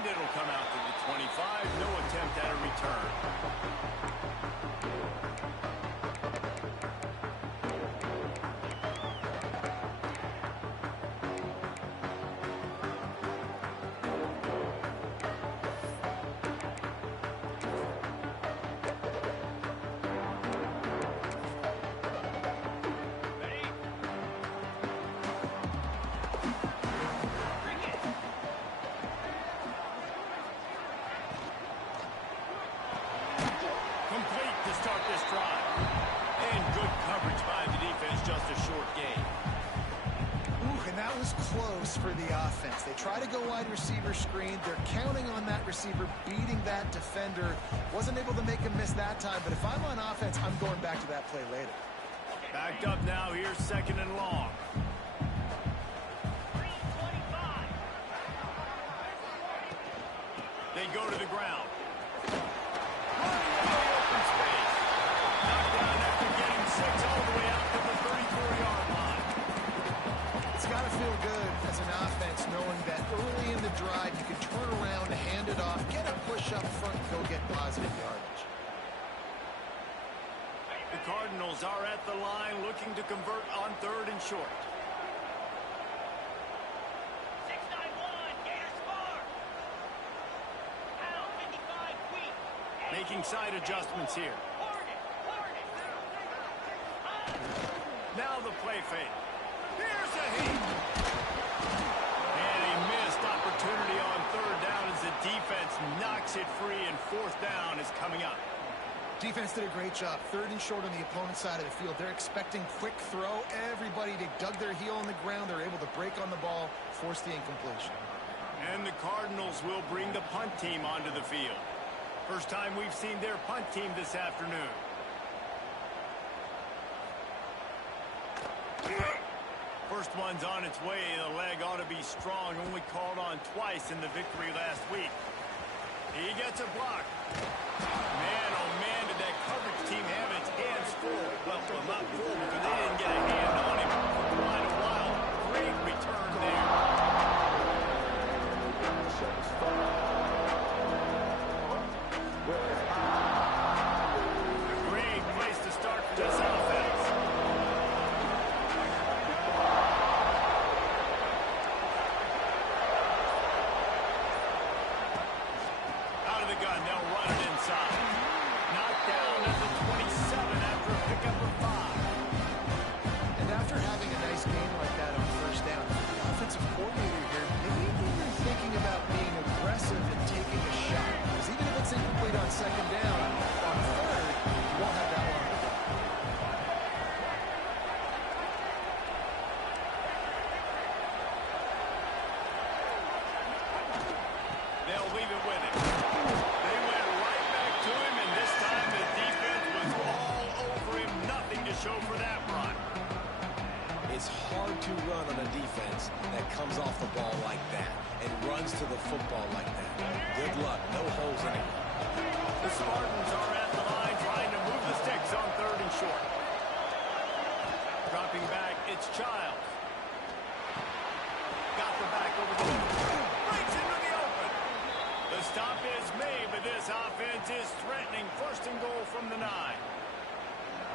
And it'll come out to the 25. No attempt at a return. Complete to start this drive. And good coverage by the defense, just a short gain. Ooh, and that was close for the offense. They try to go wide receiver screen. They're counting on that receiver beating that defender. Wasn't able to make him miss that time, but if I'm on offense, I'm going back to that play later. Backed up now, here's second and long. They go to the ground. Running into the open space. Knocked down after getting 6 all the way out to the 34-yard line. It's got to feel good as an offense knowing that early in the drive you can turn around, hand it off, get a push up front, go get positive yardage. The Cardinals are at the line looking to convert on 3rd and short. Making side adjustments here. Now the play fake. Here's a heat. And a missed opportunity on 3rd down as the defense knocks it free, and 4th down is coming up. Defense did a great job. 3rd and short on the opponent's side of the field. They're expecting quick throw. Everybody, they dug their heel on the ground. They're able to break on the ball, force the incompletion. And the Cardinals will bring the punt team onto the field. First time we've seen their punt team this afternoon. First one's on its way. The leg ought to be strong. Only called on twice in the victory last week. He gets a block. Man, oh man, did that coverage team have its hands full. Well, not full because they didn't get a hand on him for quite a while. Great return there. Great place to start for this offense. Out of the gun, they'll run it inside. Knocked down at the 27 after a pickup of 5. And after having a nice game like that on 1st down, the offensive coordinator here, maybe you're thinking about being aggressive and taking a shot. Because even if it's incomplete on 2nd down, on 3rd, you won't have that long. They'll leave it with him. They went right back to him, and this time the defense was all over him. Nothing to show for that run. It's hard to run on a defense that comes off the ball like that and runs to the football like that. Good luck. No holes anywhere. The Spartans are at the line trying to move the sticks on 3rd and short. Dropping back, it's Childs. Got the back over the middle. Breaks into the open. The stop is made, but this offense is threatening 1st and goal from the 9.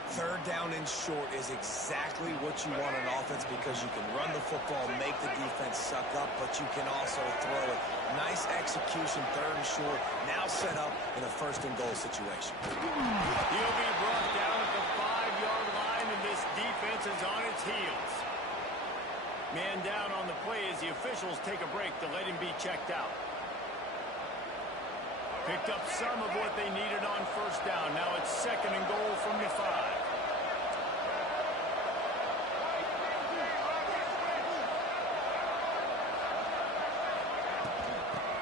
3rd down and short is exactly what you want on offense because you can run the football, make the defense suck up, but you can also throw it. Nice execution, 3rd and short, now set up in a 1st and goal situation. He'll be brought down at the 5-yard line, and this defense is on its heels. Man down on the play as the officials take a break to let him be checked out. Picked up some of what they needed on 1st down. Now it's 2nd and goal from the 5.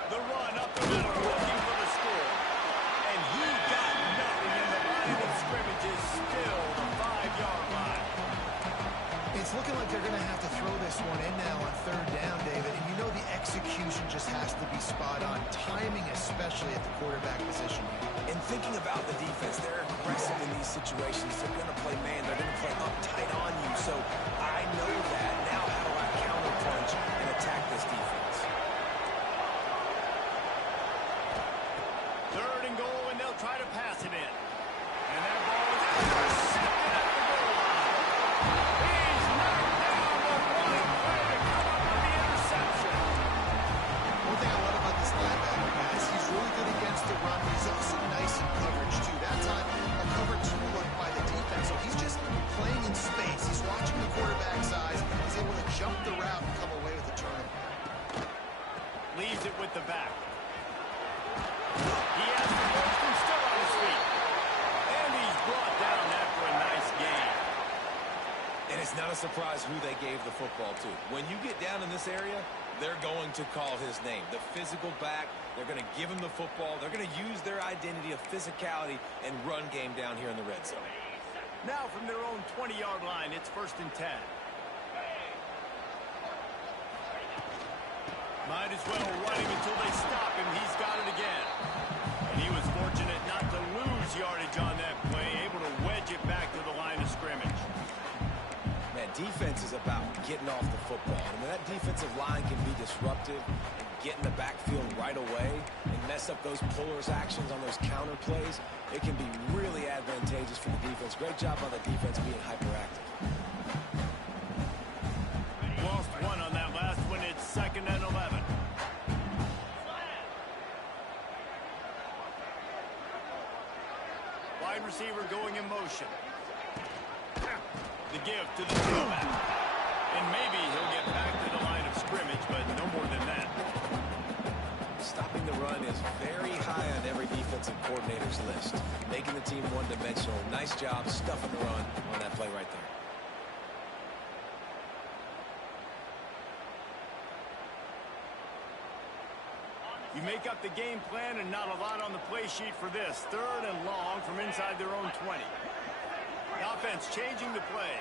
The run up the middle, looking for the score. And he got nothing, and the line of scrimmage is still the 5-yard line. It's looking like they're going to have to throw this one in now on 3rd down, David. And you know the execution just has to be spot on. Timing, especially at the quarterback position. And thinking about the defense, they're aggressive in these situations. They're going to play man. They're going to play up tight on you. So I know that. Now how do I counterpunch and attack this defense? try to pass it in. And that ball is intercepted at the goal line. He's knocked down, but what a play to come up with the interception. One thing I love about this linebacker, guys, he's really good against the run. He's also nice in coverage, too. That time, a cover 2 look by the defense. So he's just playing in space. He's watching the quarterback's eyes. He's able to jump the route and come away with a turnover. Leaves it with the back. He has the post and still on his feet. And he's brought down after a nice gain. And it's not a surprise who they gave the football to. When you get down in this area, they're going to call his name. The physical back, they're going to give him the football. They're going to use their identity of physicality and run game down here in the red zone. Now from their own 20-yard line, it's 1st and 10. Might as well run him until they stop him. He's got it again. And he was fortunate not to lose yardage on that play, able to wedge it back to the line of scrimmage. Man, defense is about getting off the football. And when that defensive line can be disruptive and get in the backfield right away and mess up those pullers actions on those counter plays, it can be really advantageous for the defense. Great job on the defense being hyperactive. Lost one on that last one. It's 2nd and 11. Wide receiver going in motion. The give to the tailback. And maybe he'll get back to the line of scrimmage, but no more than that. Stopping the run is very high on every defensive coordinator's list. Making the team one-dimensional. Nice job stuffing the run on that play right there. You make up the game plan and not a lot on the play sheet for this. 3rd and long from inside their own 20. The offense changing the play.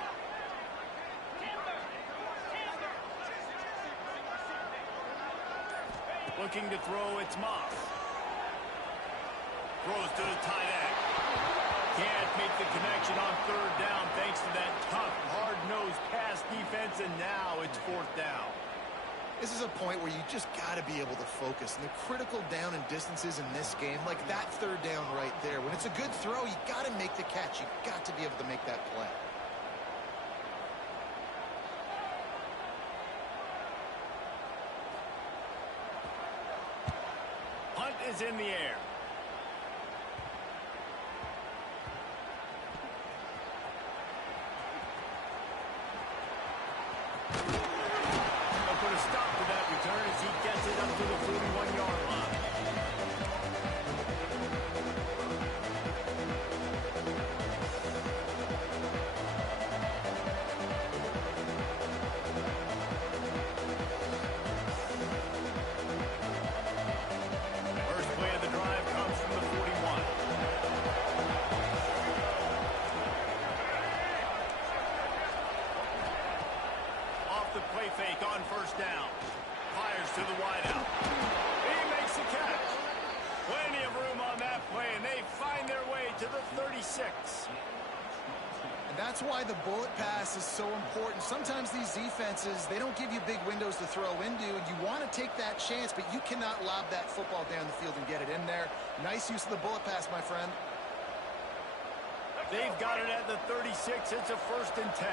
Looking to throw, it's Moss. Throws to the tight end. Can't make the connection on 3rd down thanks to that tough, hard-nosed pass defense, and now it's 4th down. This is a point where you just got to be able to focus. And the critical down and distances in this game, like that 3rd down right there, when it's a good throw, you got to make the catch. You got to be able to make that play. Hunt is in the air. Put a stop to that return as he gets it up to the 41-yard line. First play of the drive comes from the 41. Off the play fake on 1st down. Fires to the wideout. He makes the catch. Plenty of room on that play, and they find their way to the 36. And that's why the bullet pass is so important. Sometimes these defenses, they don't give you big windows to throw into, and you want to take that chance, but you cannot lob that football down the field and get it in there. Nice use of the bullet pass, my friend. They've got it at the 36. It's a 1st and 10.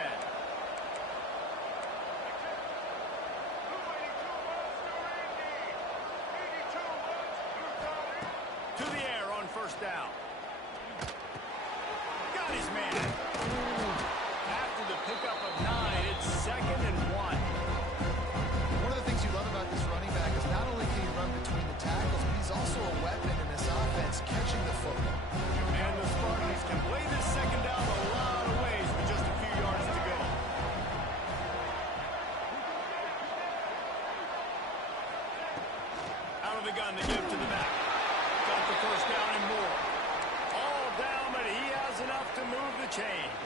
To the air on 1st down. Got his man. After the pickup of 9, it's 2nd and 1. One of the things you love about this running back is not only can he run between the tackles, but he's also a weapon in this offense catching the football. And the Spartans can play this 2nd down a lot of ways with just a few yards to go. Out of the gun, they give to the back. Got the 1st down and more. All down, but he has enough to move the chains.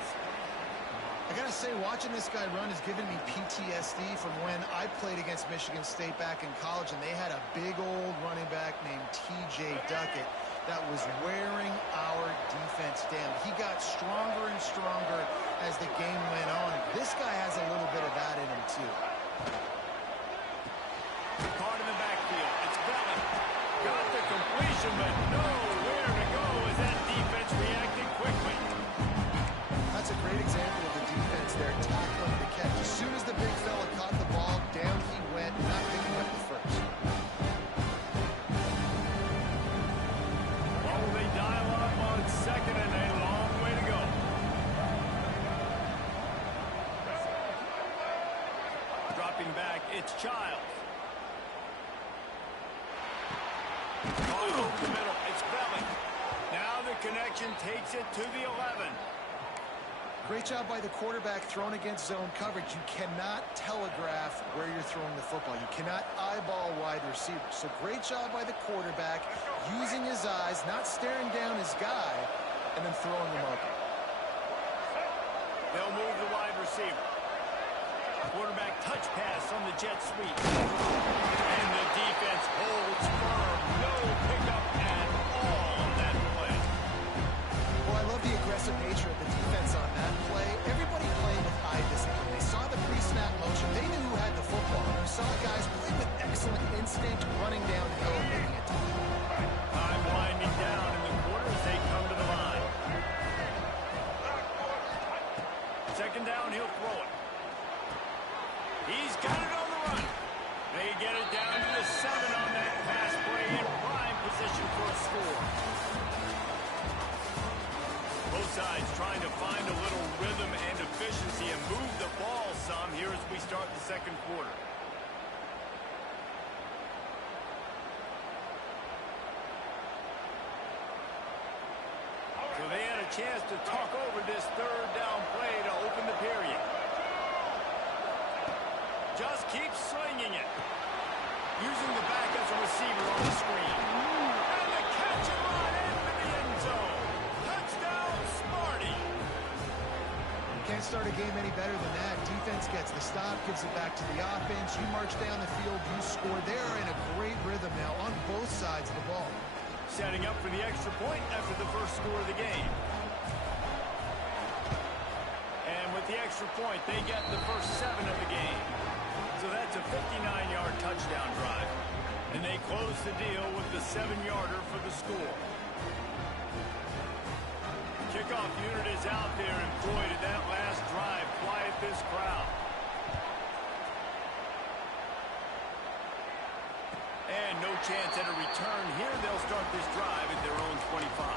I gotta say, watching this guy run has given me PTSD from when I played against Michigan State back in college, and they had a big old running back named T.J. Duckett that was wearing our defense down. He got stronger and stronger as the game went on. This guy has a little bit of that in him, too. Caught in the backfield. It's Bellin. Got the completion, but nowhere to go as It's Childs. All over the middle. It's Belling. Now the connection takes it to the 11. Great job by the quarterback thrown against zone coverage. You cannot telegraph where you're throwing the football. You cannot eyeball wide receivers. So great job by the quarterback using his eyes, not staring down his guy, and then throwing him open. They'll move the wide receiver. Quarterback touch pass on the jet sweep. And the defense holds firm. No pickup at all on that play. Well, I love the aggressive nature of the defense on that play. Everybody playing with eye discipline. They saw the pre-snap motion. They knew who had the football. You saw guys play with excellent instinct, running downhill and making it. Time winding down in the quarter as they come to the line. Second down, he'll throw it. He's got it on the run. They get it down to the 7 on that pass play in prime position for a score. Both sides trying to find a little rhythm and efficiency and move the ball some here as we start the second quarter. So they had a chance to talk over this third down play to open the period. Just keeps slinging it. Using the back as a receiver on the screen. And the catch and run into the end zone. Touchdown, Smarty. Can't start a game any better than that. Defense gets the stop, gives it back to the offense. You march down the field, you score. They're in a great rhythm now on both sides of the ball. Setting up for the extra point after the first score of the game. And with the extra point, they get the first 7 of the game. So that's a 59-yard touchdown drive. And they close the deal with the 7-yarder for the score. Kickoff unit is out there, and boy, did that last drive quiet this crowd. And no chance at a return here. They'll start this drive at their own 25.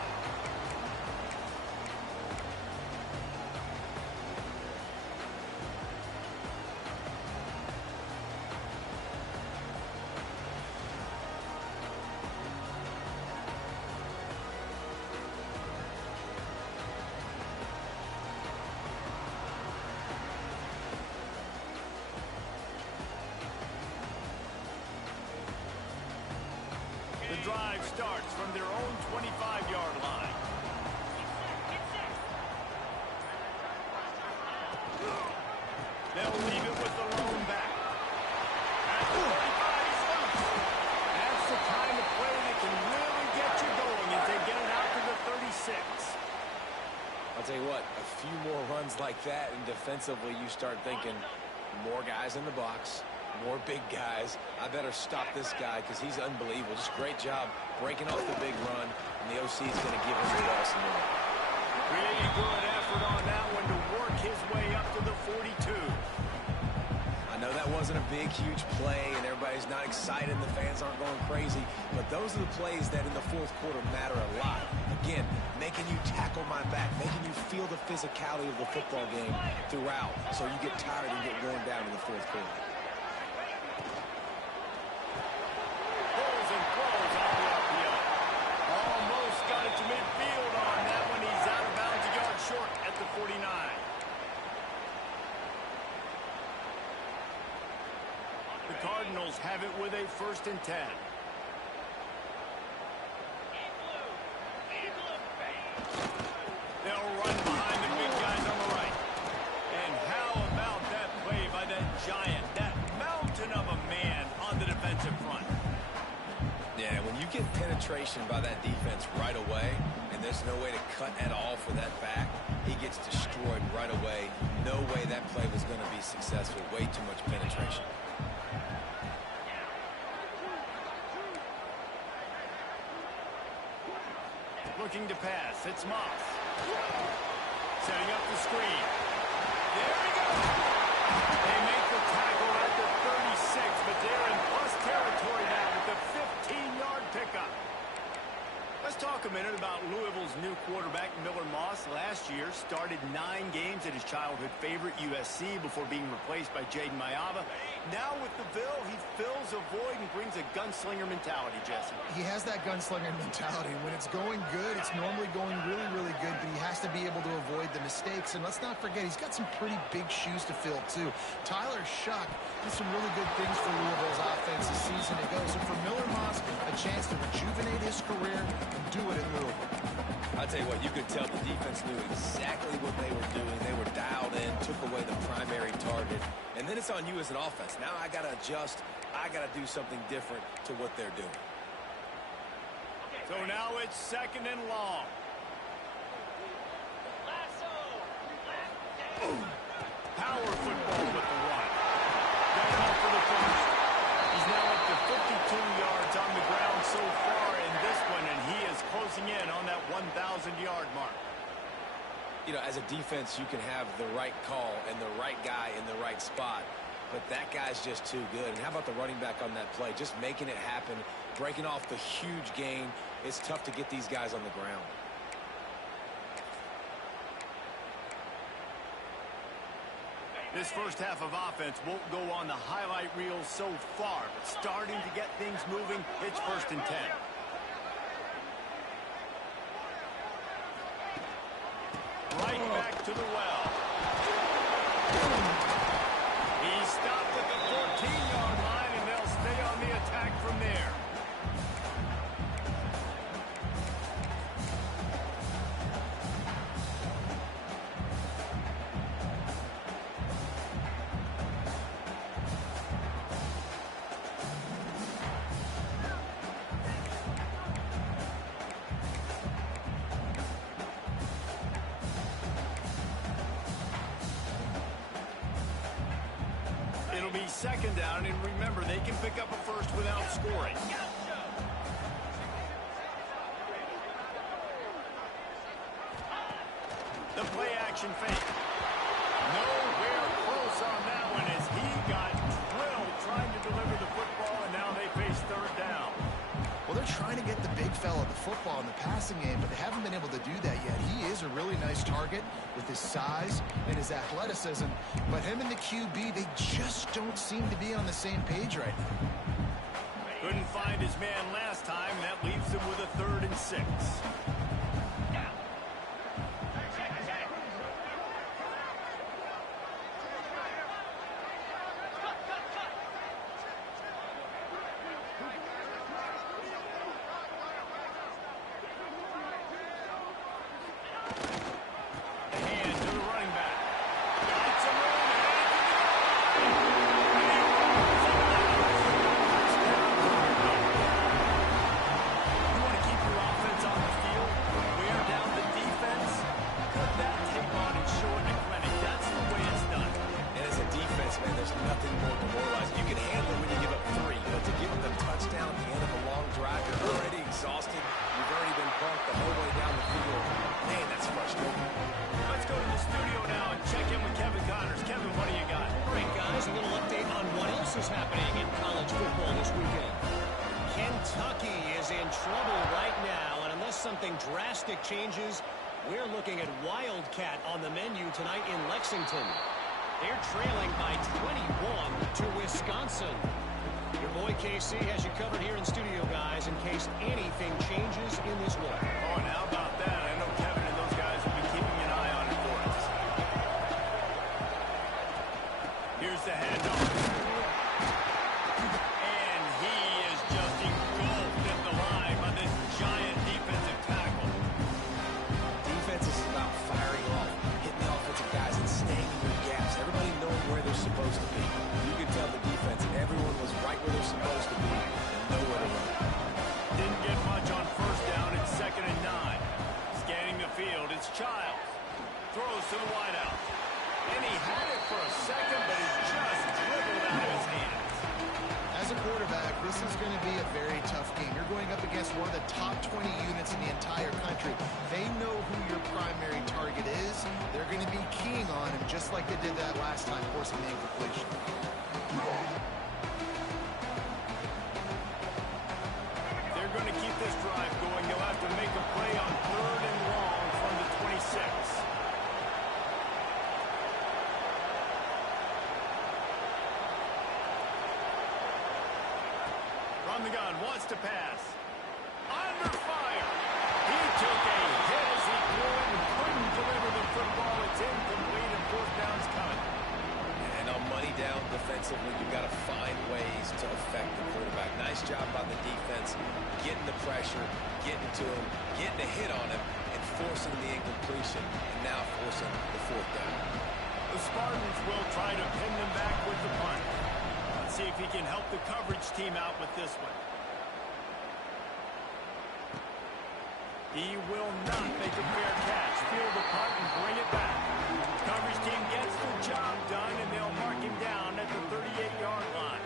The drive starts from their own 25-yard line. They'll leave it with the lone back. At the 45, he's loose. That's the kind of play that can really get you going as they get it out to the 36. I'll tell you what, a few more runs like that, and defensively you start thinking more guys in the box, more big guys. I better stop this guy because he's unbelievable. Just great job breaking off the big run, and the OC is going to give him the ball some more. Really good effort on that one to work his way up to the 42. I know that wasn't a big, huge play, and everybody's not excited, and the fans aren't going crazy, but those are the plays that in the fourth quarter matter a lot. Again, making you tackle my back, making you feel the physicality of the football game throughout, so you get tired and get worn down in the fourth quarter. Pulls and throws off the RPO. Almost got it to midfield on that one. He's out of bounds a yard short at the 49. The Cardinals have it with a 1st and 10. They'll run behind the big guys on the right. And how about that play by that giant, that mountain of a man on the defensive front? Yeah, when you get penetration by that defense right away, and there's no way to cut at all for that back, he gets destroyed right away. No way that play was going to be successful. Way too much penetration. Looking to pass. It's Moss. Setting up the screen. There he goes. They make the tackle at the 36, but they're in plus territory now with the 15-yard pickup. Let's talk a minute about Louisville's new quarterback, Miller Moss. Last year, started 9 games at his childhood favorite, USC, before being replaced by Jaden Mayava. Now with the Ville, he fills a void and brings a gunslinger mentality, Jesse. He has that gunslinger mentality. When it's going good, it's normally going really, really good, but he has to be able to avoid the mistakes. And let's not forget, he's got some pretty big shoes to fill, too. Tyler Shough did some really good things for Louisville's offense a season ago. So for Miller Moss, a chance to rejuvenate his career and do it in Louisville. I'll tell you what, you could tell the defense knew exactly what they were doing. They were dialed in, took away the primary target. And then it's on you as an offense. Now I got to adjust. I got to do something different to what they're doing. So now it's 2nd and long. Power football with the one. Going up for the first. He's now up to 52 yards on the ground so far in this one, and he is closing in on that 1,000-yard mark. You know, as a defense, you can have the right call and the right guy in the right spot, but that guy's just too good. And how about the running back on that play? Just making it happen, breaking off the huge gain. It's tough to get these guys on the ground. This first half of offense won't go on the highlight reel so far, but starting to get things moving, it's 1st and 10. Right back to the well. He stopped at the 14-yard line, and they'll stay on the attack from there. It'll be 2nd down, and remember, they can pick up a first without scoring. The play action fake. Nowhere close on that one as he got drilled trying to deliver the football, and now they face 3rd down. Well, they're trying to get the big fella the football in the passing game, but they haven't been able to do that yet. He is a really nice target with his size and his athleticism, but him and the QB, they just don't seem to be on the same page right now. Couldn't find his man last time. That leaves him with a 3rd and 6. is happening in college football this weekend. Kentucky is in trouble right now, and unless something drastic changes, we're looking at Wildcat on the menu tonight in Lexington. They're trailing by 21 to Wisconsin. Your boy KC has you covered here in studio, guys, in case anything changes in this one. Oh, and how about that? I know Kevin and those guys will be keeping an eye on it for us. Here's the handoff. And he is just engulfed at the line by this giant defensive tackle. Defense is about firing off, hitting the offensive guys and staying in their gaps. Everybody knowing where they're supposed to be. You can tell the defense, everyone was right where they're supposed to be and nowhere to run. Didn't get much on first down. It's 2nd and 9. Scanning the field, it's Childs. Throws to the wideout. And he had it for a second, but it just dribbled out of his hands. As a quarterback, this is going to be a very tough game. You're going up against one of the top 20 units in the entire country. They know who your primary target is. They're going to be keying on him just like they did that last time, forcing the incompletion. They're going to keep this drive going. They'll have to make a play on 3rd and long from the 26. pressure, getting to him, getting a hit on him, and forcing the incompletion, and now forcing the fourth down. The Spartans will try to pin them back with the punt. Let's see if he can help the coverage team out with this one. He will not make a fair catch. Field the punt and bring it back. Coverage team gets the job done, and they'll mark him down at the 38-yard line.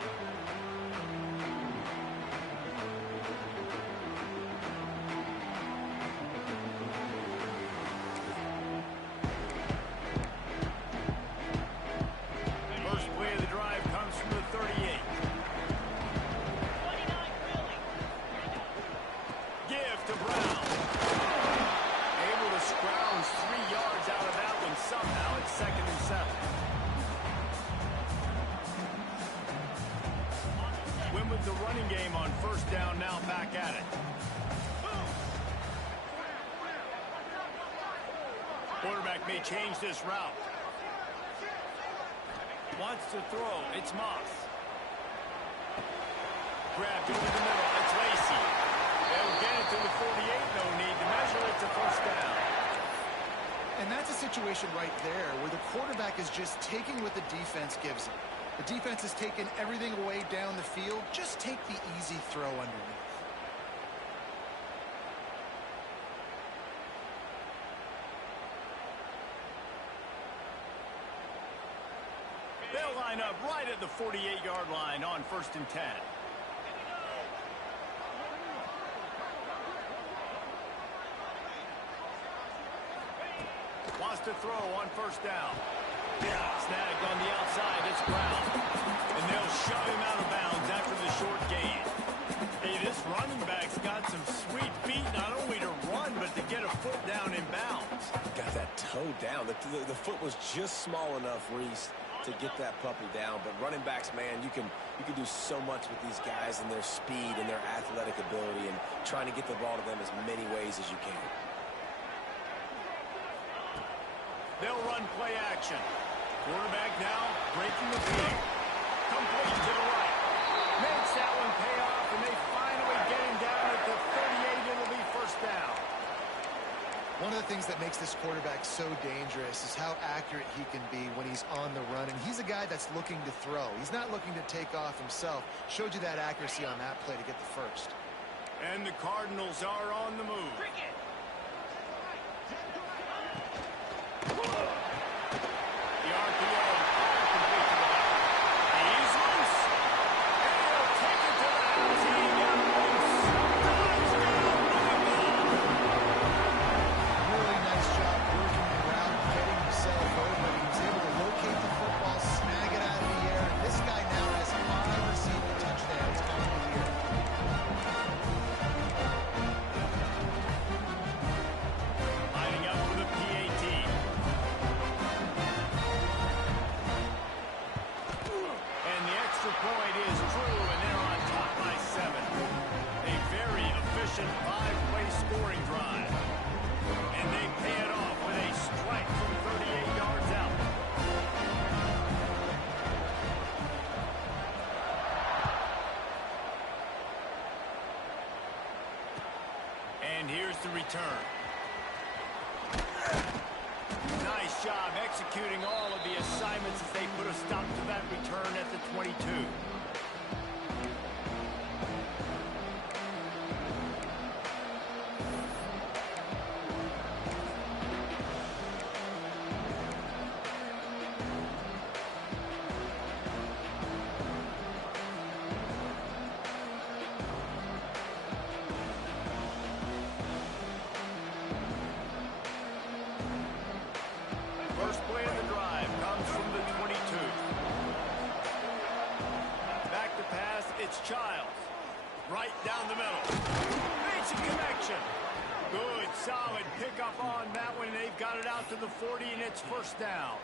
First play of the drive comes from the 38. Give to Brown. Able to scrounge 3 yards out of that one somehow. It's 2nd and 7. Win with the running game on first down, now back at it. Quarterback may change this route. Wants to throw. It's Moss. Grabbed over the middle. It's Lacy. They'll get it to the 48. No need to measure. It's a first down. And that's a situation right there where the quarterback is just taking what the defense gives him. The defense has taken everything away down the field. Just take the easy throw underneath. They'll line up right at the 48-yard line on 1st and 10. Wants to throw on first down. Snagged on the outside. It's Brown. And they'll shove him out of bounds after the short gain. Hey, this running back's got some sweet feet, not only to run, but to get a foot down in bounds. Got that toe down. The foot was just small enough, Reese, to get that puppy down. But running backs, man, you can do so much with these guys and their speed and their athletic ability and trying to get the ball to them as many ways as you can. They'll run play action. Quarterback now breaking the field. Complete to the right. Makes that one pay off, and they finally get him down at the 38. It'll be first down. One of the things that makes this quarterback so dangerous is how accurate he can be when he's on the run. And he's a guy that's looking to throw. He's not looking to take off himself. Showed you that accuracy on that play to get the first. And the Cardinals are on the move. The RPO. Complete to the left. He's loose. And he'll take it to the house. He got loose. Touchdown, Louisville. Really nice job working the route, getting himself over. He was able to locate the football, snag it out of the air. And this guy now has 5 receiving touchdowns on the year. Lining up for the PAT. And the extra point is true, and they're on top by 7. A very efficient 5-play scoring drive. And they pay it off with a strike from 38 yards out. And here's the return. Nice job executing all of the assignments as they put a stop to that return at the 22. First play of the drive comes from the 22. Back to pass, it's Childs. Right down the middle. Makes a connection. Good, solid pickup on that one. They've got it out to the 40, and it's first down.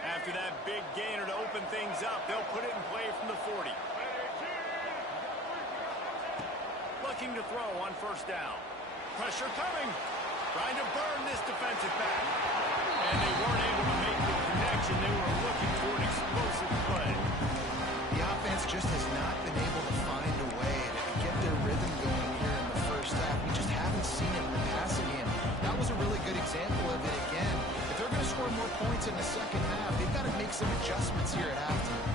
After that big gainer to open things up, they'll put it in play from the 40. Looking to throw on first down. Pressure coming. Trying to burn this defensive back. possession, they were looking for an explosive play. The offense just has not been able to find a way to get their rhythm going here in the first half. We just haven't seen it in the passing game. That was a really good example of it again. If they're going to score more points in the second half, they've got to make some adjustments here at halftime.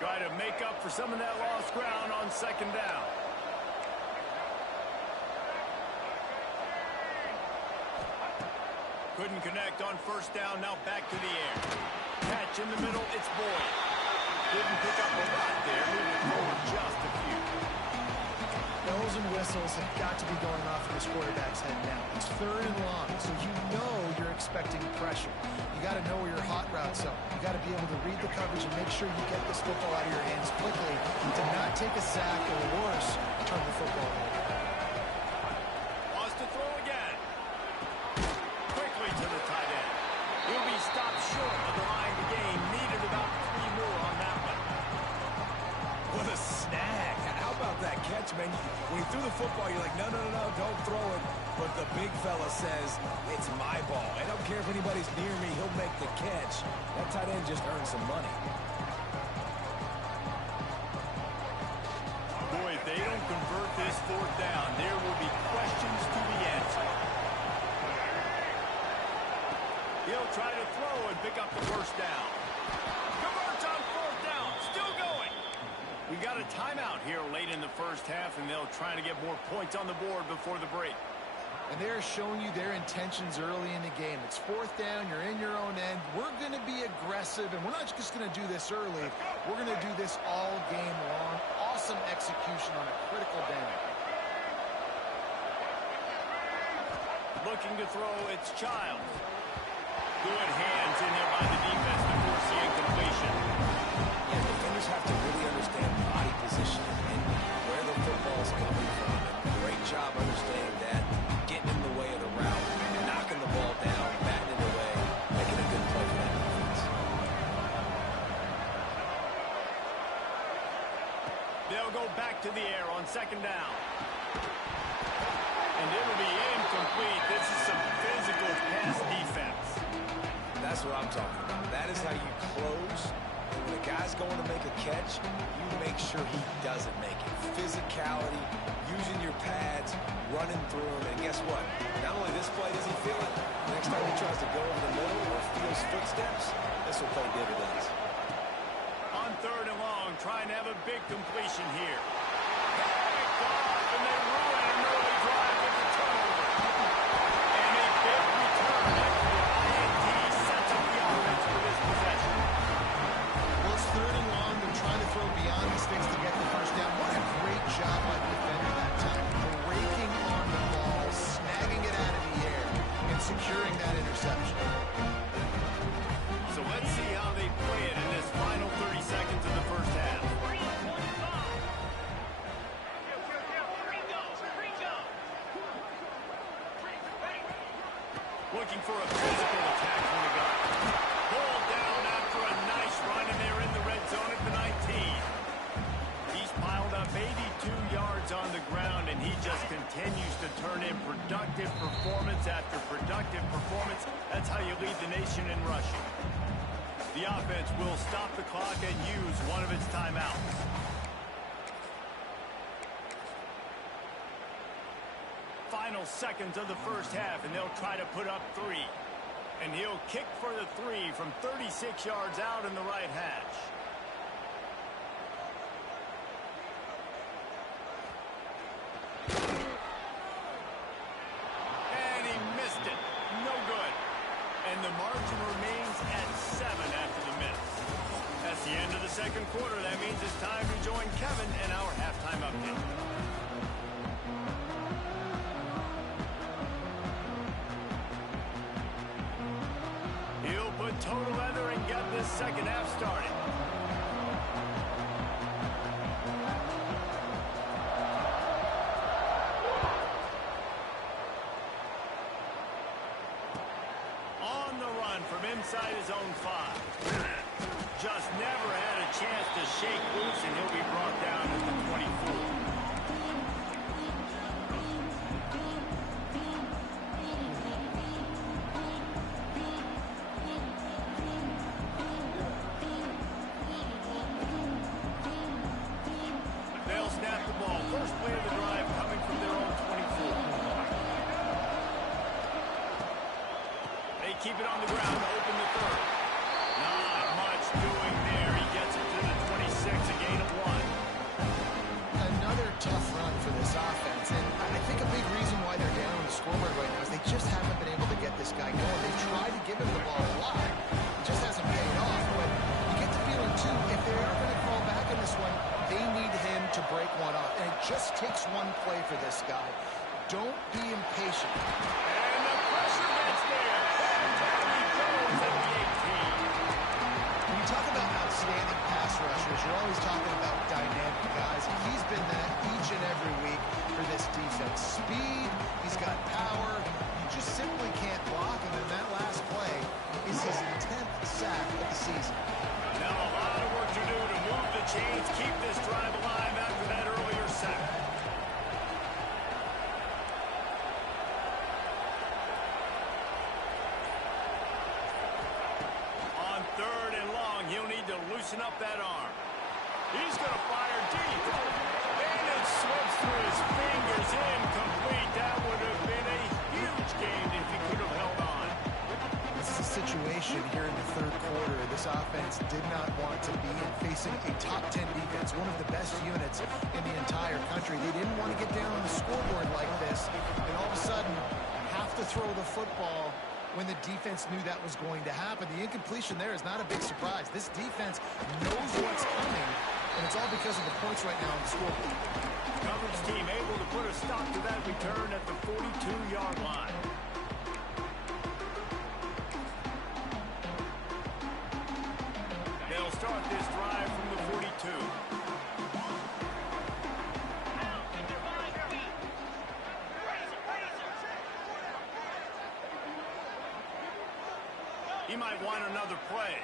Try to make up for some of that lost ground on second down. Couldn't connect on first down, now back to the air. Catch in the middle, it's Boyd. Didn't pick up a lot there, moving forward just a few. Bells and whistles have got to be going off in this quarterback's head now. It's third and long, so you know you're expecting pressure. You got to know where your hot routes are. You got to be able to read the coverage and make sure you get this football out of your hands quickly to not take a sack or worse, turn the football over. Wants to throw again. Quickly to the tight end. He'll be stopped short of the line of the game. Needed about 3 more on that one. What a snag. How about that catch, man? When he threw the football, you're like, no, don't throw it. But the big fella says, it's my ball. I don't care if anybody's near me. He'll make the catch. That tight end just earned some money. Boy, if they don't convert this fourth down, there will be questions to be answered. He'll try to throw and pick up the first down. Converts on fourth down. Still going. We got a timeout here late in the first half, and they'll try to get more points on the board before the break. And they're showing you their intentions early in the game. It's fourth down. You're in your own end. We're going to be aggressive, and we're not just going to do this early. We're going to do this all game long. Awesome execution on a critical down. Looking to throw, it's Childs. Good hands in there by the defense to force the incompletion. Yeah, defenders have to really understand body position and where the football's coming from. And great job understanding that. Getting in the way of the route, knocking the ball down, batting it away, making a good play for that defense. They'll go back to the air on second down. And it'll be incomplete. This is some physical pass defense. That's what I'm talking about. That is how you close. And when a guy's going to make a catch, you make sure he doesn't make it. Physicality, using your pads, running through him, and guess what? Not only this play does he feel it, next time he tries to go over the middle or feels footsteps, this will pay dividends. On third and long, trying to have a big completion here. Picked off, and they ruin an early drive with the turnover. And a big return after the INT sets up the offense for this possession. Well, it's third and long. They're trying to throw beyond the sticks to get the first down. What a great job by the defender that time. Breaking on the ball, snagging it out of the air, and securing that interception. So let's see how they play it in this final 30 seconds of the first half. Looking for a physical attack from the guy. Pulled down after a nice run, and they're in the red zone at the 19. He's piled up 82 yards on the ground, and he just continues to turn in productive performance after productive performance. That's how you lead the nation in rushing. The offense will stop the clock and use one of its timeouts. Final seconds of the first half, and they'll try to put up 3. And he'll kick for the 3 from 36 yards out in the right hash. And he missed it. No good. And the margin remains at 7 after the miss. That's the end of the second quarter. That means it's time to join Kevin in our halftime update. He'll put total leather and get this second half started. On the run from inside his own 5. Just never had a chance to shake loose, and he'll be brought down at the 24. keep it on the ground to open the third. Not much doing there. He gets it to the 26, a gain of 1. Another tough run for this offense, and I think a big reason why they're down on the scoreboard right now is they just haven't been able to get this guy going. They've tried to give him the ball a lot. It just hasn't paid off, but you get the feeling, too, if they are going to crawl back in this one, they need him to break one off, and it just takes one play for this guy. Don't be impatient. And the pressure gets there. And down he goes at the 18. When you talk about outstanding pass rushers, you're always talking about dynamic guys. He's been that each and every week for this defense. Speed, he's got power. You just simply can't block him, and that last play is his 10th sack of the season. Now a lot of work to do to move the chains, keep this drive alive after that earlier sack. On 3rd and long, he'll need to loosen up that arm. He's going to fire deep. And it slips through his fingers, incomplete. That would have been a huge gain if he could have held on. This is a situation here in the third quarter. This offense did not want to be in facing a top 10 defense, one of the best units in the entire country. They didn't want to get down on the scoreboard like this, and all of a sudden have to throw the football when the defense knew that was going to happen. The incompletion there is not a big surprise. This defense knows what's coming, and it's all because of the points right now on the scoreboard. Coverage team able to put a stop to that return at the 42-yard line. They'll start this drive from the 42. He might want another play.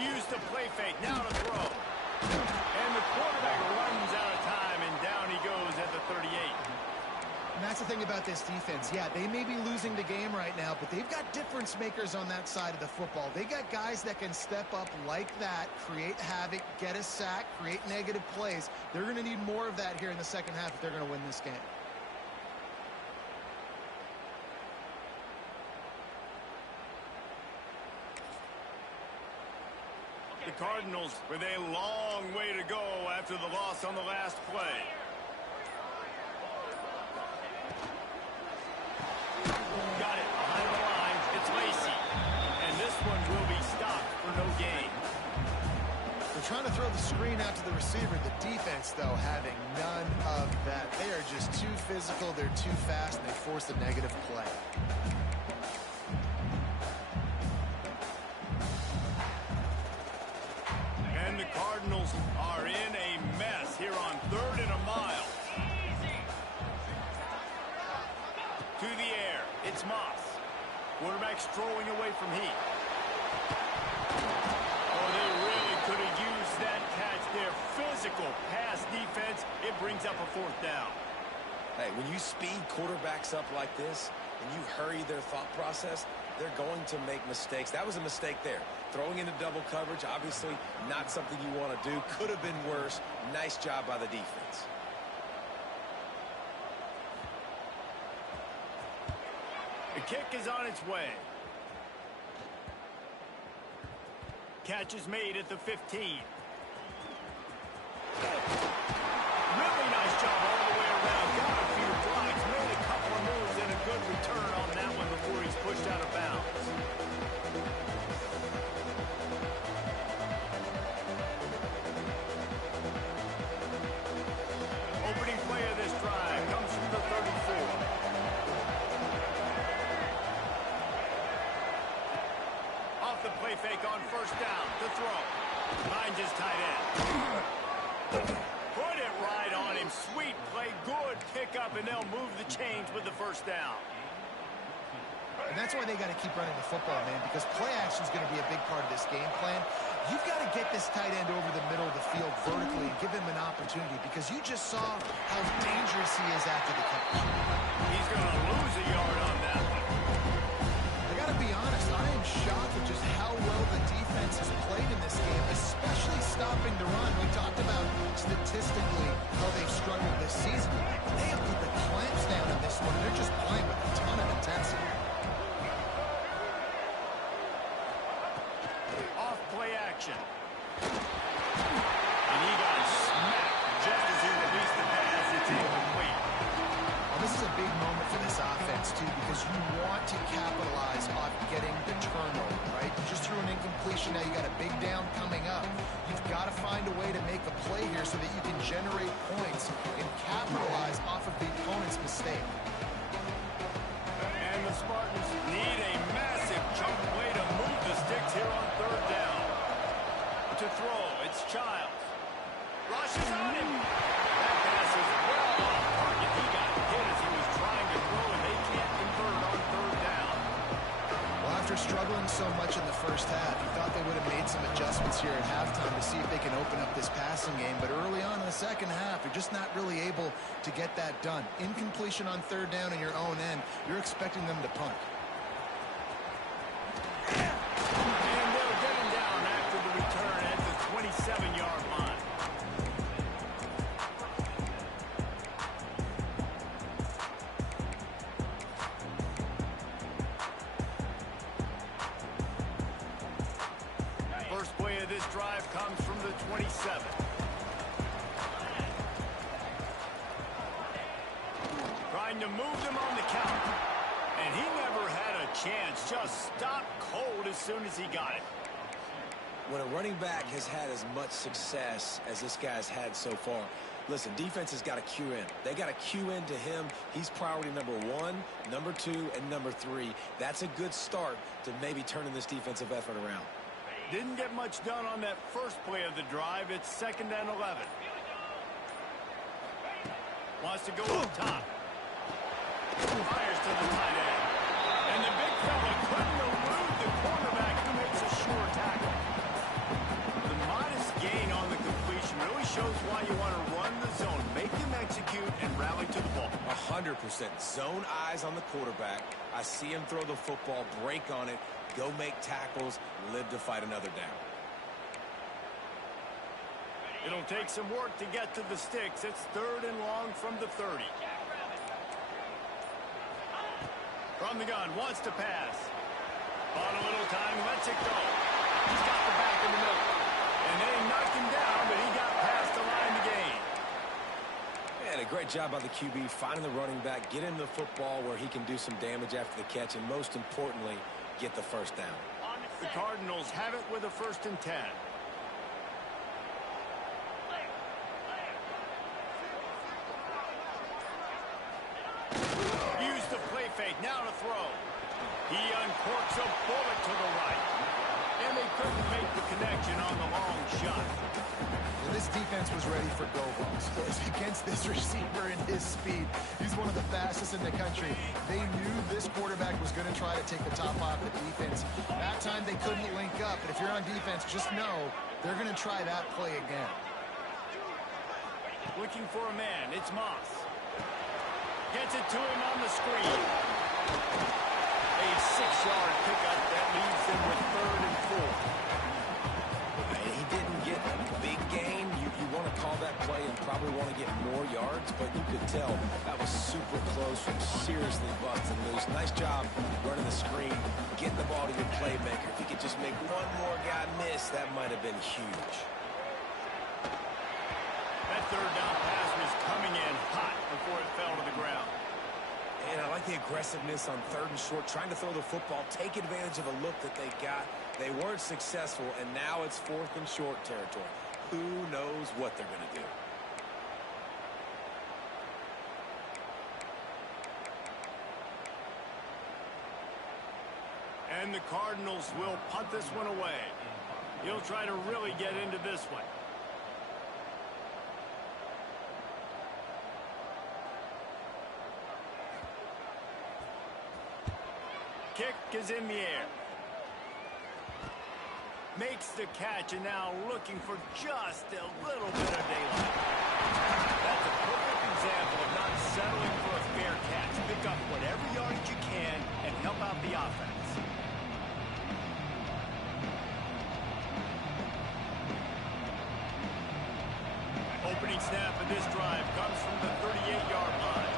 Use the play fake, now to throw. And the quarterback runs out of time, and down he goes at the 38. And that's the thing about this defense. Yeah, they may be losing the game right now, but they've got difference makers on that side of the football. They got guys that can step up like that, create havoc, get a sack, create negative plays. They're going to need more of that here in the second half if they're going to win this game. The Cardinals with a long way to go after the loss on the last play. Got it behind the lines. It's Lacy. And this one will be stopped for no gain. They're trying to throw the screen out to the receiver. The defense, though, having none of that. They are just too physical. They're too fast, and they force a negative play. And the Cardinals are in a mess here on 3rd and a mile. To the air, it's Moss. Quarterback strolling away from Heath. Oh, they really could have used that catch there. Physical pass defense. It brings up a 4th down. Hey, when you speed quarterbacks up like this and you hurry their thought process, they're going to make mistakes. That was a mistake there. Throwing into double coverage, obviously not something you want to do. Could have been worse. Nice job by the defense. The kick is on its way. Catch is made at the 15. Really nice job all the way around. Got a few blocks, made a couple of moves, and a good return on that one before he's pushed out of bounds. Opening play of this drive comes from the 34. The play fake on 1st down. The throw. Finds his tight end. Put it right on him. Sweet play. Good pickup, and they'll move the chains with the 1st down. And that's why they got to keep running the football, man, because play action is going to be a big part of this game plan. You've got to get this tight end over the middle of the field vertically and give him an opportunity, because you just saw how dangerous he is after the catch. He's going to lose a yard on that one. I got to be honest, I am shocked at just how well the defense offense has played in this game, especially stopping the run. We talked about statistically how they've struggled this season. They have put the clamps down in this one. They're just playing with a ton of intensity. Off play action. And he got smacked just as he released the pass. It's incomplete. Well, this is a big moment for this offense, too, because you want to capitalize on getting the turnover, right? You just threw an incompletion. Now you got a big down coming up. You've got to find a way to make a play here so that you can generate points and capitalize off of the opponent's mistake. And the Spartans need a massive chunk play to move the sticks here on third down. To throw, it's Childs. Rushes on him. That pass is well off target. He got hit as he was trying to throw, and they can't convert on third down. Well, after struggling so much in the first half, you thought they would have made some adjustments here at halftime to see if they can open up this passing game. But early on in the second half, you're just not really able to get that done. Incompletion on third down in your own end, you're expecting them to punt. And they'll get him down after the return at the 27-yard line. First play of this drive comes from the 27. Trying to move them on the counter. And he never had a chance. Just stopped cold as soon as he got it. When a running back has had as much success as this guy's had so far, listen, defense has got to cue in. They got to cue in to him. He's priority number 1, number 2, and number 3. That's a good start to maybe turning this defensive effort around. Didn't get much done on that first play of the drive. It's 2nd and 11. Wants to go up top. Fires to the tight end. And the big fella couldn't elude the cornerback who makes a sure tackle. The modest gain on the completion really shows why you want to run the zone, make them execute, and rally to the ball. 100%. Zone eyes on the quarterback. I see him throw the football, break on it, go make tackles, live to fight another down. It'll take some work to get to the sticks. It's 3rd and long from the 30. From the gun, wants to pass. On a little time, lets it go. He's got the back in the middle. And they knocked him down, but he got past the line to gain. And a great job by the QB finding the running back, getting the football where he can do some damage after the catch, and most importantly, get the first down. The Cardinals have it with a 1st and 10. Use the play fake, now to throw. He uncorks a bullet to the right. And they couldn't make the connection on the long shot. Well, this defense was ready for go balls. Against this receiver and his speed, he's one of the fastest in the country. They knew this quarterback was going to try to take the top off the defense. That time they couldn't link up, but if you're on defense, just know they're going to try that play again. Looking for a man, it's Moss. Gets it to him on the screen. A 6-yard pickup that leaves them with 3rd and 4. And he didn't get a big gain. You want to call that play and probably want to get more yards, but you could tell that was super close from seriously busting loose. Nice job running the screen, getting the ball to your playmaker. If he could just make one more guy miss, that might have been huge. That 3rd down pass was coming in hot before it fell to the ground. And I like the aggressiveness on 3rd and short, trying to throw the football, take advantage of a look that they got. They weren't successful, and now it's 4th and short territory. Who knows what they're going to do? And the Cardinals will punt this one away. He'll try to really get into this one. Kick is in the air. Makes the catch, and now looking for just a little bit of daylight. That's a perfect example of not settling for a fair catch. Pick up whatever yardage you can and help out the offense. opening snap of this drive comes from the 38-yard line.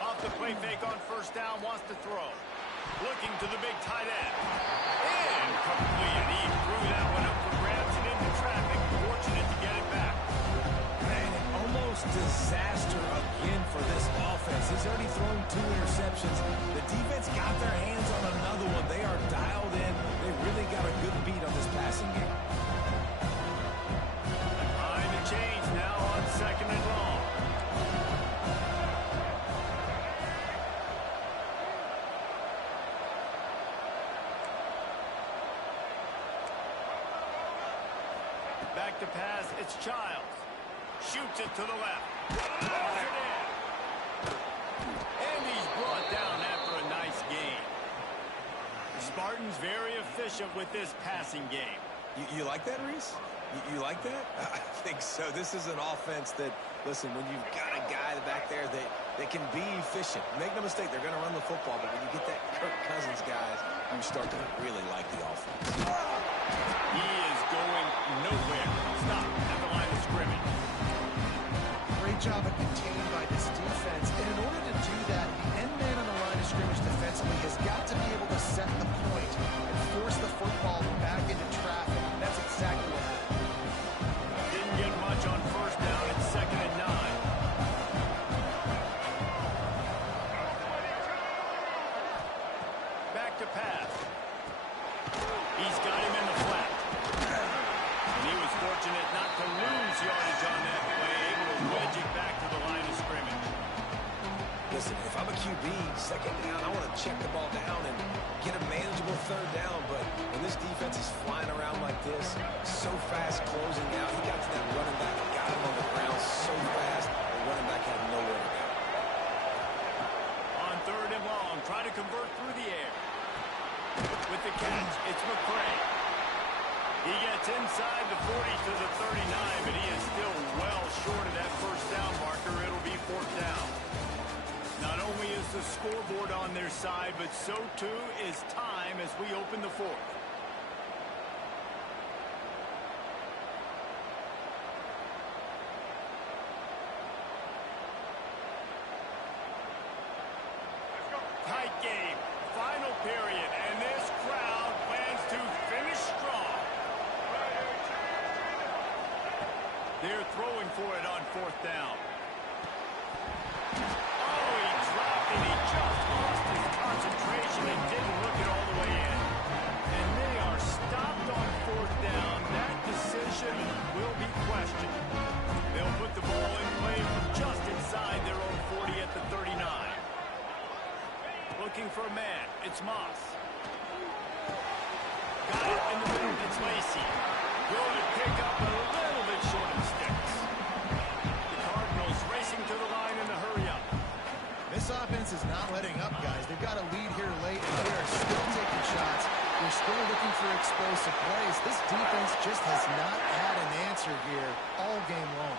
Off the play fake on first down, wants to throw. Looking to the big tight end. Incomplete. He threw that one up for grabs and into traffic. Fortunate to get it back. Man, an almost disaster again for this offense. He's already thrown 2 interceptions. The defense got their hands on another one. They are dialed in. They really got a good beat on this passing game. Behind the chains now on second and long. Back to pass, it's Childs. Shoots it to the left. Throws it in. And he's brought down after a nice gain. The Spartans very efficient with this passing game. You like that, Reese? You like that? I think so. This is an offense that, listen, when you've got a guy back there that can be efficient. Make no mistake, they're going to run the football, but when you get that Kirk Cousins guys, you start to really like the offense. He is going nowhere. Stop at the line of scrimmage. Great job of containing by this defense. And in order to do that, the end man on the line of scrimmage defensively has got to be able to set the point and force the football back into traffic. That's exactly what happened. Didn't get much on first down. It's second and 9. Back to pass. He's got him in the flat. And he was fortunate not to lose yardage on that play, able to wedge it back to the line of scrimmage. Listen, if I'm a QB, second down, I want to check the ball down and get a manageable third down. But when this defense is flying around like this, so fast closing out, he got to that running back, got him on the ground so fast, the running back had nowhere to go. On third and long, try to convert through the air. With the catch, it's McCray. He gets inside the 40 to the 39, but he is still well short of that first down marker. It'll be fourth down. Not only is the scoreboard on their side, but so too is time as we open the fourth. Tight game, final period, and this crowd plans to finish strong. They're throwing for it on fourth down. Oh, he dropped and he just lost his concentration and didn't look it all the way in. And they are stopped on fourth down. That decision will be questioned. They'll put the ball in play from just inside their own 40 at the 39. Looking for a man. It's Moss. Got it in the middle. It's Lacy. Going to pick up a little bit short of the sticks. The Cardinals racing to the line in the hurry up. This offense is not letting up, guys. They've got a lead here late, and they are still taking shots. They're still looking for explosive plays. This defense just has not had an answer here all game long.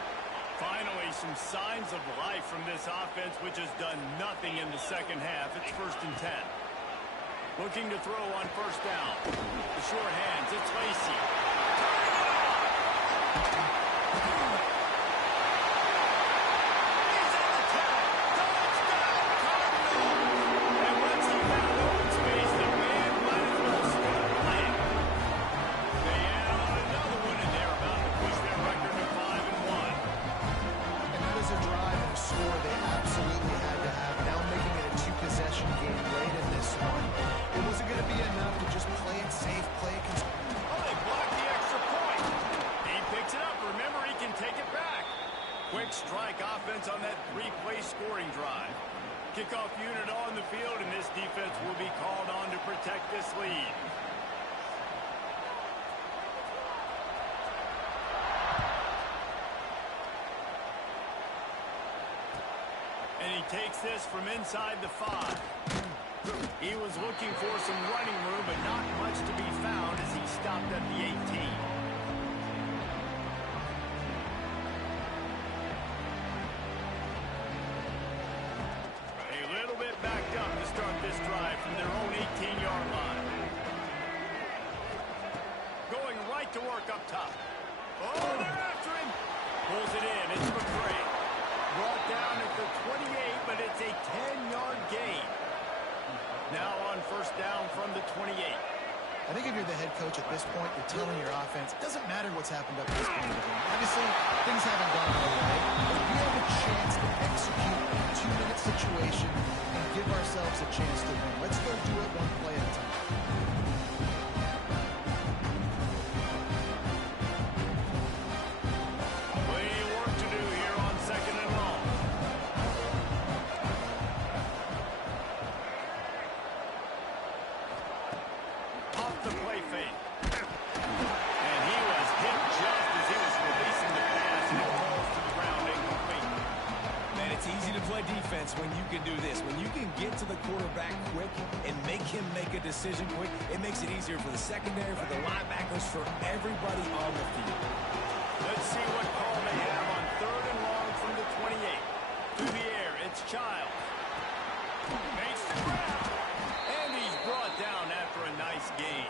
Finally, some signs of life from this offense, which has done nothing in the second half. It's first and 10. Looking to throw on first down. The short hands, it's Lacy. He's at the 10. Touchdown, Cardinals! And once he found open space, the man might as well start playing. They add on another one, and they're about to push their record to 5-1. And that is a drive and a score they absolutely had to have. Now making it a two-possession game late in this one. It wasn't going to be enough to just play it safe, play it conservative. Oh, they blocked the extra point. He picks it up. Remember, he can take it back. Quick strike offense on that three-play scoring drive. Kickoff unit on the field, and this defense will be called on to protect this lead. And he takes this from inside the 5. He was looking for some running room, but not much to be found as he stopped at the 18. A little bit backed up to start this drive from their own 18-yard line. Going right back to work up top. Oh, they're after him. Pulls it in. It's McCray. Brought down at the 28, but it's a 10-yard gain. Now on first down from the 28. I think if you're the head coach at this point, you're telling your offense, it doesn't matter what's happened up to this point of the game. Obviously, things haven't gone our way, but we have a chance to execute a 2-minute situation and give ourselves a chance to win. Let's go do it one play at a time. Plenty of work to do here on second and long. Off the play fake. And he was hit just as he was releasing the pass, and it falls to the ground incomplete. Man, it's easy to play defense when you can do this. When you can get to the quarterback quick and make him make a decision quick, it makes it easier for the secondary, for the linebackers, for everybody on the field. Let's see what call they have on third and long from the 28. Through the air, it's Childs. Makes the grab. And he's brought down after a nice gain.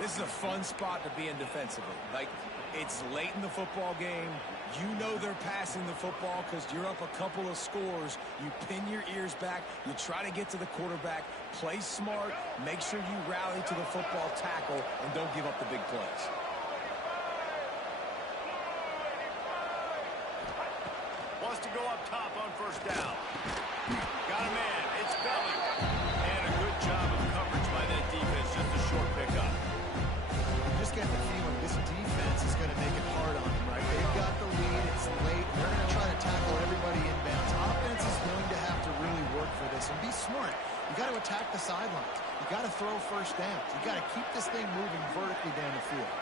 This is a fun spot to be in defensively. Like, it's late in the football game. You know they're passing the football because you're up a couple of scores. You pin your ears back. You try to get to the quarterback. Play smart. Make sure you rally to the football tackle and don't give up the big plays. Wants to go up top on first down. Got a man. It's Belly. And a good job of coverage by that defense. Just a short pickup. You just get the feeling this defense is going to make it hard on them, right? They've got the lead. It's late. They're going to try to tackle everybody inbounds. Offense is going to have to really work for this and be smart. You got to attack the sidelines. You got to throw first downs. You got to keep this thing moving vertically down the field.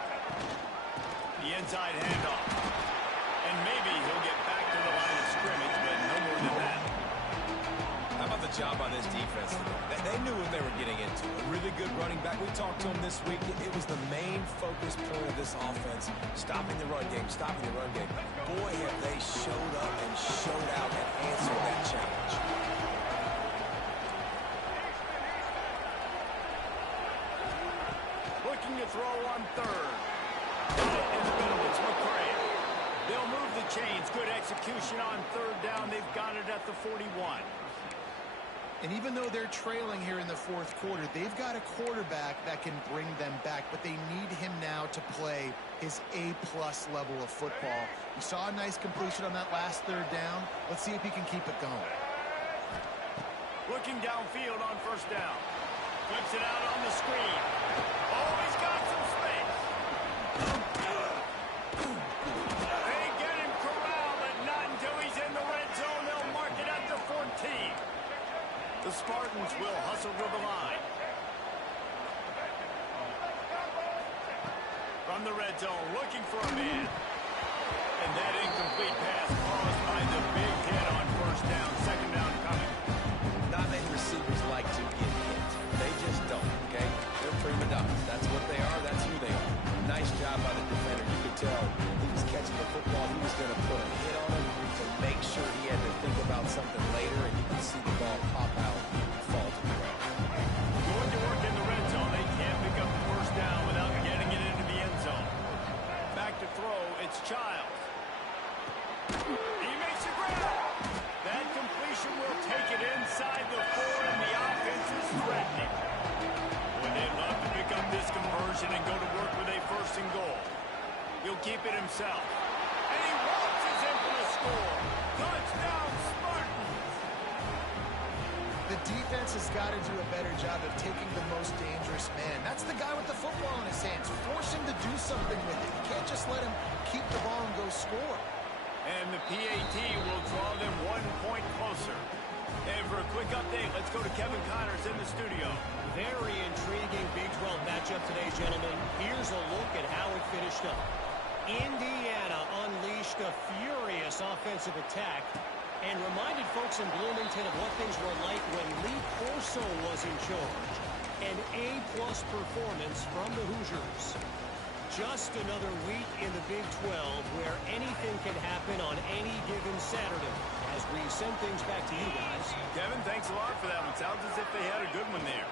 The inside handoff. And maybe he'll get back to the line of scrimmage, but no more than that. How about the job on this defense today? They knew what they were getting into. A really good running back. We talked to him this week. It was the main focus point of this offense. Stopping the run game, stopping the run game. Boy, have they showed up and showed out and answered that challenge. Looking to throw on third. Got it in the middle. It's McCray. They'll move the chains. Good execution on third down. They've got it at the 41. And even though they're trailing here in the fourth quarter, they've got a quarterback that can bring them back, but they need him now to play his A-plus level of football. We saw a nice completion on that last third down. Let's see if he can keep it going. Looking downfield on first down. Flips it out on the screen. Oh, he's got some space. They get him corralled, but not until he's in the red zone. They'll mark it at the 14. The Spartans will hustle to the line. From the red zone, looking for a man. And that incomplete pass caused by the big hit on first down. Second down coming. Not many receivers like to get hit. They just don't, okay? They're prima donnas. That's what they are. That's who they are. Nice job by the defender. You could tell he was catching the football. He was going to put a hit on him to make sure he had to think about something later, and you can see the ball pop out and fall to the ground. Going to work in the red zone. They can't pick up the first down without getting it into the end zone. Back to throw. It's Childs. He makes a grab. That completion will take it inside the 4, and the offense is threatening. Would they love to pick up this conversion and go to work with a first and goal? He'll keep it himself. And he launches in for the score. Touchdown, Spartans! The defense has got to do a better job of taking the most dangerous man. That's the guy with the football in his hands. Force him to do something with it. You can't just let him keep the ball and go score. And the PAT will draw them 1 point closer. And for a quick update, let's go to Kevin Connors in the studio. Very intriguing Big 12 matchup today, gentlemen. Here's a look at how it finished up. Indiana unleashed a furious offensive attack and reminded folks in Bloomington of what things were like when Lee Corso was in charge. An A-plus performance from the Hoosiers. Just another week in the Big 12 where anything can happen on any given Saturday. As we send things back to you guys. Kevin, thanks a lot for that one. Sounds as if they had a good one there.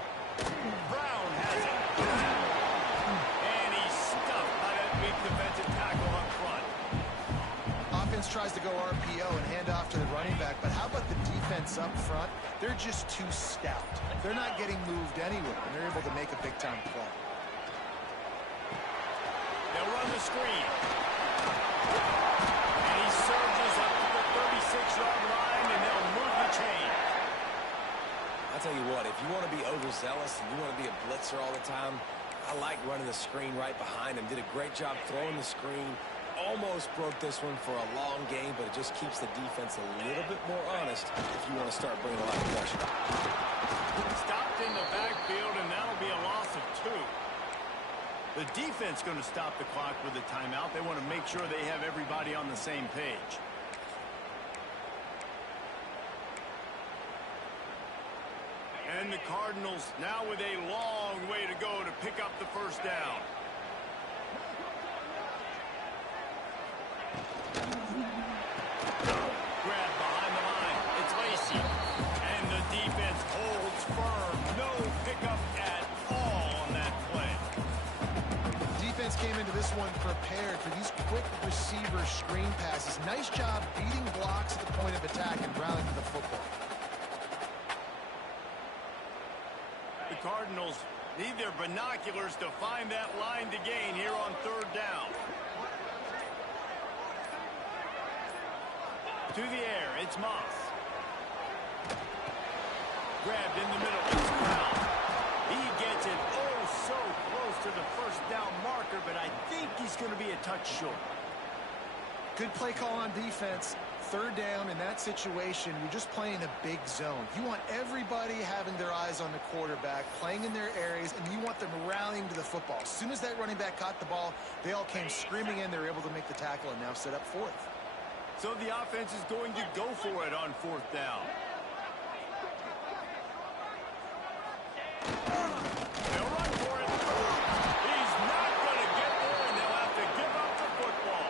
Brown has it. And he to go RPO and hand off to the running back, but how about the defense up front? They're just too stout. They're not getting moved anywhere, and they're able to make a big-time play. They'll run the screen. And he surges up to the 36-yard line, and they'll move the chain. I'll tell you what, if you want to be overzealous and you want to be a blitzer all the time, I like running the screen right behind him. Did a great job throwing the screen. Almost broke this one for a long game, but it just keeps the defense a little bit more honest if you want to start bringing a lot of pressure. Stopped in the backfield, and that'll be a loss of 2. The defense going to stop the clock with a timeout. They want to make sure they have everybody on the same page. And the Cardinals now with a long way to go to pick up the first down. Grab behind the line. It's Lacy. And the defense holds firm. No pickup at all on that play. Defense came into this one prepared for these quick receiver screen passes. Nice job beating blocks at the point of attack and rallying to the football. The Cardinals need their binoculars to find that line to gain here on third down. To the air, it's Moss. Grabbed in the middle, it's Brown. He gets it oh so close to the first down marker, but I think he's going to be a touch short. Good play call on defense. Third down in that situation, you're just playing a big zone. You want everybody having their eyes on the quarterback, playing in their areas, and you want them rallying to the football. As soon as that running back caught the ball, they all came screaming in. They were able to make the tackle and now set up fourth. So the offense is going to go for it on fourth down. They'll run for it. He's not going to get there, and they'll have to give up the football.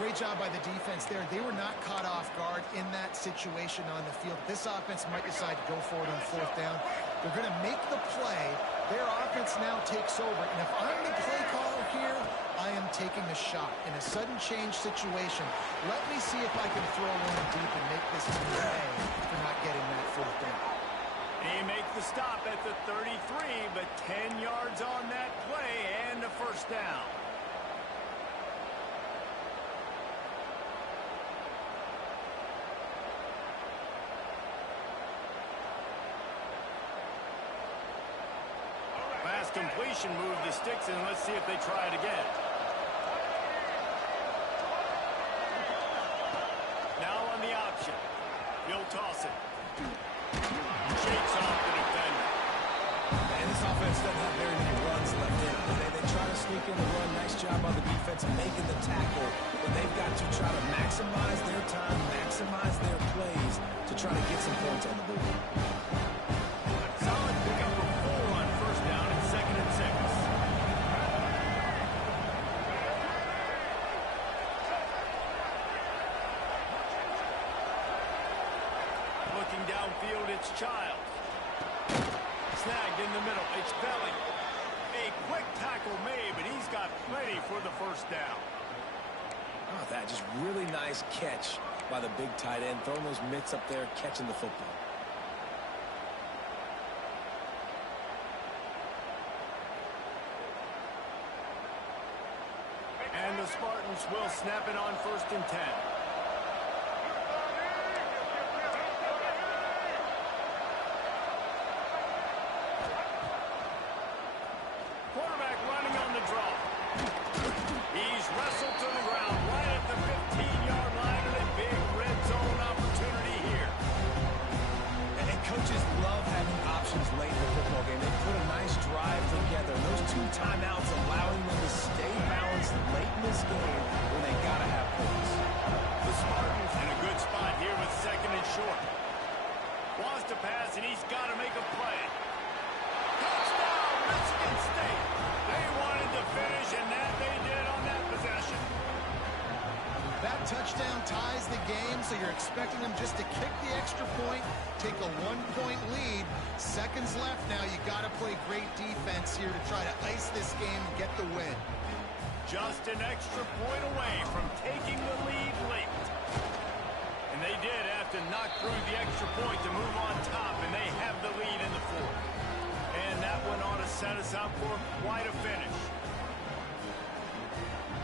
Great job by the defense there. They were not caught off guard in that situation on the field. This offense might decide to go for it on fourth down. They're going to make the play. Their offense now takes over. And if I'm the play caller here, I am taking a shot. In a sudden change situation, let me see if I can throw one deep and make this team pay for not getting that fourth down. He makes the stop at the 33, but 10 yards on that play and a first down. Pass completion, move the sticks, and let's see if they try it again. Now on the option. He'll toss it. Shakes off the defender. And this offense doesn't have very many runs left in it. They try to sneak in the run. Nice job on the defense making the tackle. But they've got to try to maximize their time, maximize their plays to try to get some points on the board. Solid pickup of 4 on first down and 2nd and 6. Looking downfield, it's Child. Snagged in the middle, it's Belly. A quick tackle made, but he's got plenty for the first down. Oh, that just really nice catch by the big tight end, throwing those mitts up there, catching the football. And the Spartans will snap it on 1st and 10. Quarterback running on the draw. He's wrestled to the ground right at the 15-yard line, and a big red zone opportunity here. And coaches love having options late in the football game. They put a nice drive together. Those 2 timeouts allowing them to stay balanced late in this game when they got to have points. The Spartans in a good spot here with 2nd and short. Wants to pass, and he's got to make a play. Touchdown, Michigan State. They wanted to finish, and that they did on that possession. That touchdown ties the game, so you're expecting them just to kick the extra point, take a 1-point lead. Seconds left now. You got to play great defense here to try to ice this game and get the win. Just an extra point away from taking the lead late. And they did have to knock through the extra point to move on top, and they have the lead in the fourth. And that one ought to set us up for quite a finish.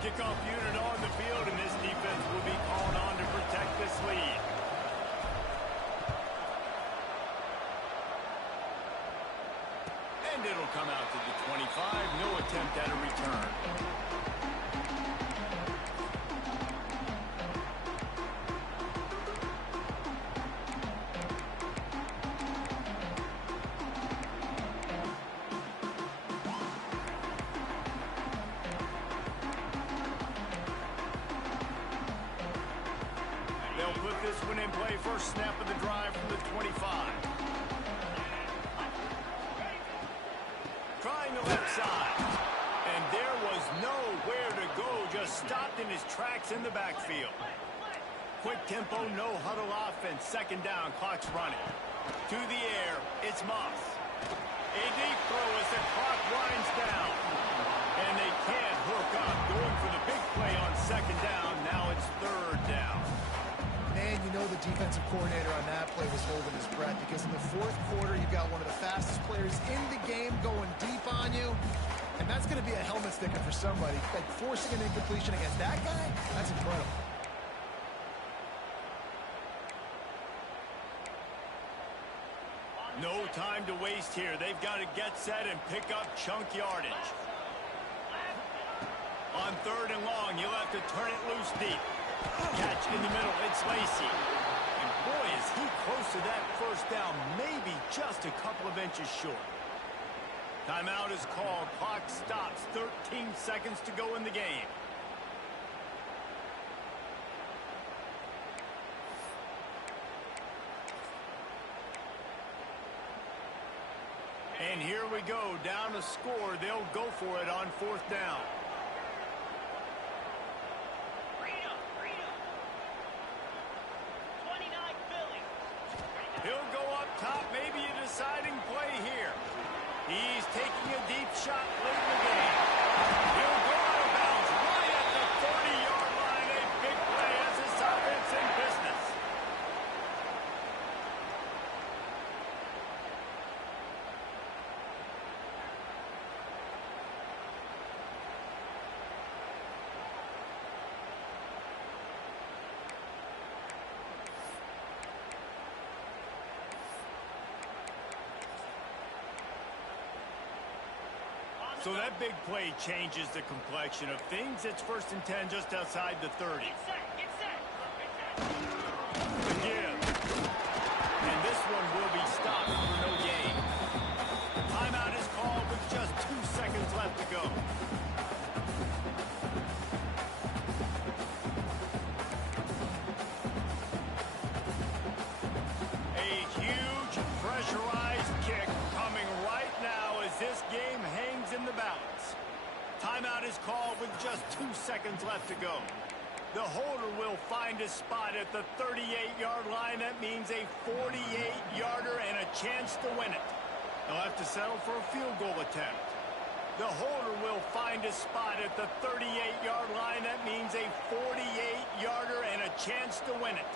Kickoff unit on the field, and this defense will be called on to protect this lead. And it'll come out to the 25. No attempt at a return. They'll put this one in play. First snap of the drive from the 25. Trying the left side. And there was nowhere to go. Just stopped in his tracks in the backfield. Quick tempo, no huddle offense. Second down, clock's running. To the air, it's Moss. A deep throw as the clock winds down. And they can't hook up. Going for the big play on second down. Now it's third down. And you know the defensive coordinator on that play was holding his breath, because in the fourth quarter, you've got one of the fastest players in the game going deep on you. And that's going to be a helmet sticker for somebody. Like forcing an incompletion against that guy, that's incredible. No time to waste here. They've got to get set and pick up chunk yardage. On third and long, you'll have to turn it loose deep. Catch in the middle, it's Lacy. And boy, is he close to that first down, maybe just a couple of inches short. Timeout is called. Clock stops. 13 seconds to go in the game. And here we go, down to score. They'll go for it on fourth down. He'll go up top, maybe a deciding play here. He's taking a deep shot late in the game. He'll go out of bounds right at the 30-yard line. A big play as this offense in business. So that big play changes the complexion of things. It's first and 10 just outside the 30. The give. And this one will be stopped for no gain. Timeout is called with just 2 seconds left to go. A huge pressurized kick coming right now as this game hangs in the balance. Timeout is called with just 2 seconds left to go. The holder will find a spot at the 38-yard line. That means a 48-yarder and a chance to win it. They'll have to settle for a field goal attempt. The holder will find a spot at the 38-yard line. That means a 48-yarder and a chance to win it.